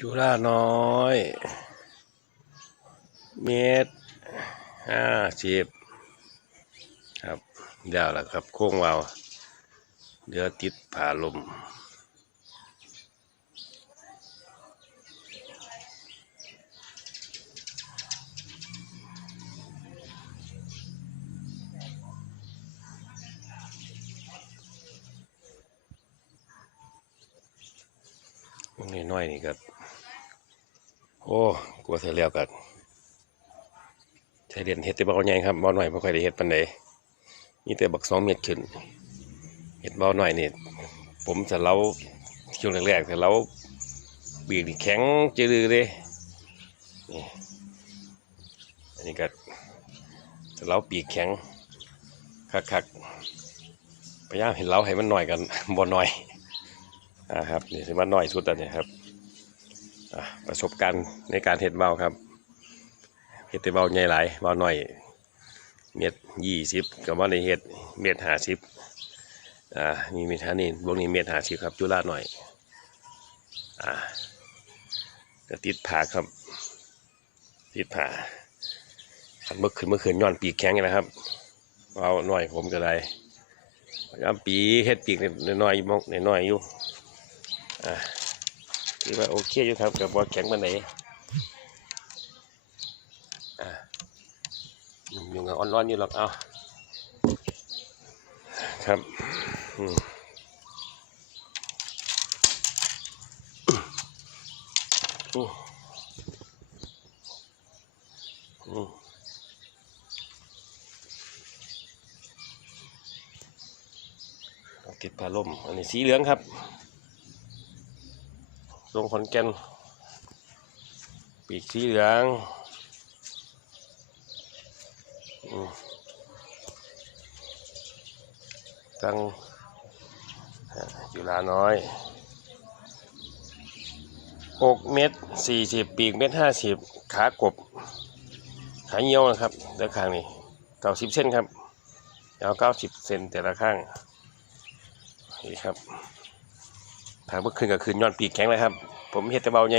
จุฬาน้อย เมตรห้าสิบครับเดียวแล้วครับโค้งวาวเดี๋ยวติดผาลมนี่น้อยนี่ครับ โอ้กลัวเสียแล้วกันใช้เรียนเฮ็ดแต่บ่ใหญ่ครับบ่หน่อยบ่ค่อยได้เฮ็ดปานใดมีแต่บักสองเม็ดขึ้นเฮ็ดบ่หน่อยนี่ผมจะเล้าช่วงแรกๆจะเล้าบีกนี่แข็งจืดเลยนี่อันนี้ก็จะเล้าปีกแข็งคักๆพยายามเห็นเล้าให้มันหน่อยกันบ่หน่อยอ่าครับนี่ถือว่าน้อยสุดแล้วเนี่ยครับ ประสบการณ์ในการเห็ดเบาครับเห็ดแต่เบาใหญ่หลายเบาหน้อยเม็ดยี่สิบกับว่าในเห็ดเม็ดห้าสิบอ่านี่มีท่านี่วงนี้เม็ดห้าสิบครับจุฬาหน่อยอ่าก็ติดผาครับ ติดผาขันเมื่อคืนเมื่อคืนย้อนปีกแข็งนี่นะครับเอาหน่อยผมก็ได้ยายามปีเฮ็ดปีกน้อยมองน้อยอยู่อ่า ถือว่าโอเคอยู่ครับกับบอลแข็งมันไหนอ่าอยู่กับอ่อนๆอยู่หรอกเอาครับอืมอืมอืมติดปลาล่มอันนี้สีเหลืองครับ ลงขอนแก่น ปีกสีเหลืองตั้งจุฬาน้อยหกเมตรสี่สิบปีกเมตรห้าสิบขากบ ขาเหี่ยวนะครับเด้านข้างนี้เก้าสิบเส้นครับยาวเก้าสิบเซนแต่ละข้าง นี่ครับ ทางเมื่อคืนกับคืนย้อนปีกแข็งเลยครับ ผมเห็ดแต่เบาไง